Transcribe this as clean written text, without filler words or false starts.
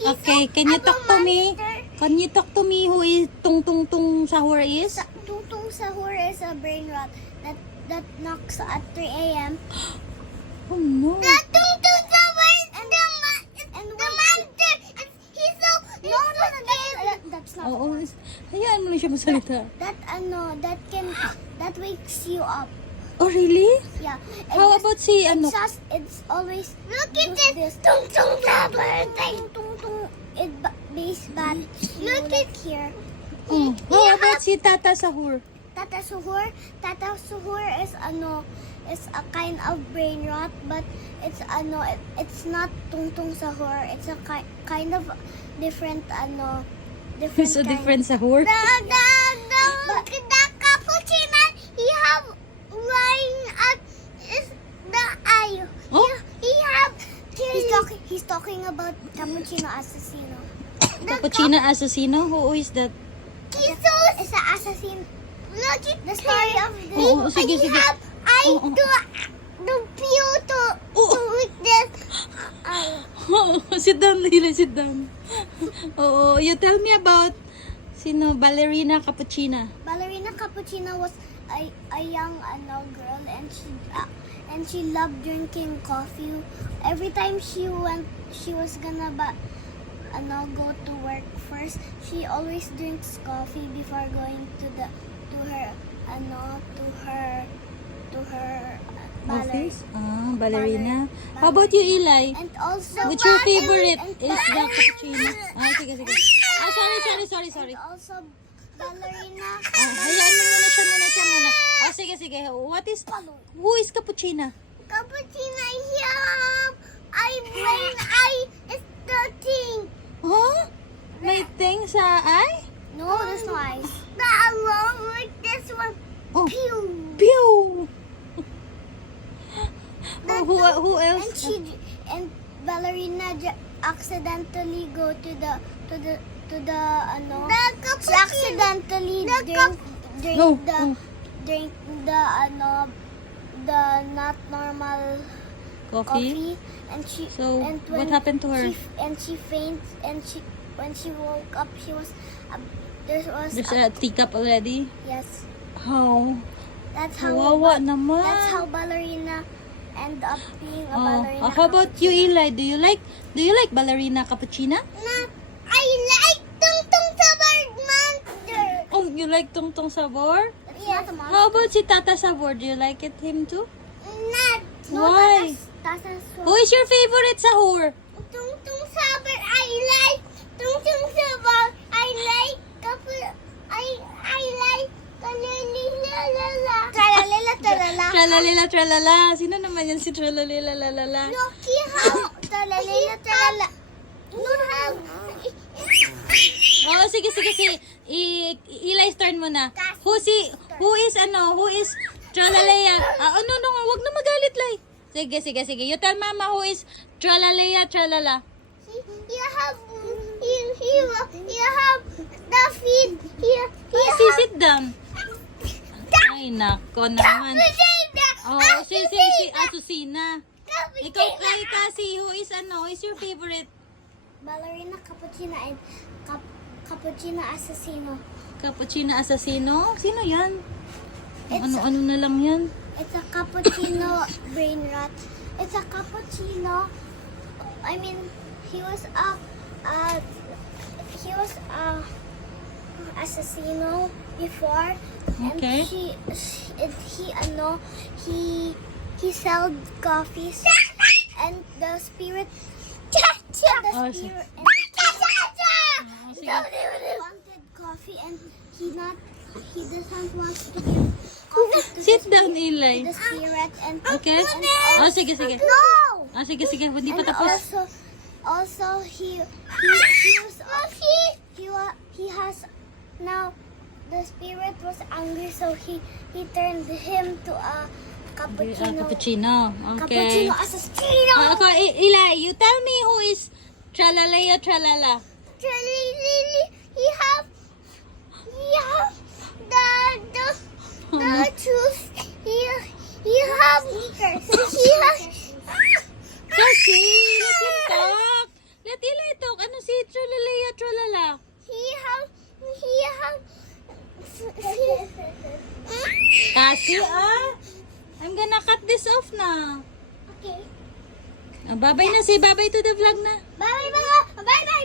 Okay, can you talk to me? Can you talk to me who is Tung Tung Tung Sahur is? Tung Tung Sahur is a brain rot that knocks at 3 a.m. Oh no. The Tung Tung Sahur is the monster. He's so that's not. Oo, hayaan mo lang siya masalita. That wakes you up. Oh really? Yeah. How about si ano? It's always look at this Tung Tung Sahur thing. Tung Tung it base bat. Look at here. Oh, how about si Tata Sahur? Tata Sahur is is a kind of brain rot, but it's it's not Tung Tung Sahur. It's a kind of different different. It's a different Sahur? The cappuccino he have lying at is the eye. Oh? He have he's talking about cappuccino assassino. Cappuccino Assassino? Who is that? Jesus is an assassin. Look at the story of this. Oo, sige, sige. Oo. Do pew to Oo. with this. Sit down, Lila, sit down. Oo, you tell me about sino, Ballerina Cappuccina. Ballerina Cappuccino was a young girl, and she loved drinking coffee. Every time she was gonna go to work first, she always drinks coffee before going to her Office? Ah, ballerina. How about you, Eli? And also Which your favorite is the cappuccino? Ah, sige, sige. Ah, sorry. And also ballerina. Ah, hayaan mo muna siya. Ah, sige. Who is cappuccina? Cappuccino here. I is the thing. Huh? May thing sa eye? No, there's no eyes. The along with this one. Oh, Pew. pew! Oh, who else? And ballerina accidentally go to the she accidentally drink No, the not normal Coffee? and she So, and what happened to her? she faints, and when she woke up she was there was There's a teacup already? yes, How? that's how Kawawa naman. that's how ballerina end up being a Oh, ballerina. how about you, Eli? Do you like ballerina cappuccina? No, I like Tung Tung Sahur monster. Oh, you like Tung Tung Sabor? It's not a monster. How about si Tata Sabor? Do you like him too? Not. Why? That's Who is your favorite sahur? Tung Tung Sahur. I like Tung Tung Sahur. I like I like Tralalila tralala. Tralalila tralala. Sino naman yan si Tralalila lalala? Loki how Tralalila tralala. You have Oh, sige. Eli's turn mo na. Who is Tralalea? No, wag na magalit, Lai. Sige. You tell Mama who is Tralalea tralala. you have the feet here. Sit down. Ay, nako naman. Oh, si Asusina. Ikaw kasi, who is your favorite? Ballerina Cappuccino and Cappuccino Assassino. Cappuccino Assassino? Sino yan? It's Ano na lang yan? It's a cappuccino brain rot. It's a cappuccino. I mean, he was a assassino before, Okay. and he sold coffees, and the spirit Oh, sige. Sige. wanted coffee, and he doesn't want to give coffee to Sit down, Eli. the spirit, and Okay? and Oh, sige. no. Sige. Hindi pa And tapos. also he has now the spirit was angry, so he turned him to a cappuccino. Cappuccino. Okay. Cappuccino assassino. Okay, Eli, you tell me who is Tralalea tralala. He have the truth. He have Kasi, let him talk. Let Eli talk. Ano si Tralalea Tralala? He have Kasi I'm gonna cut this off na. Okay. Bye-bye na. Say bye-bye to the vlog na. Bye bye.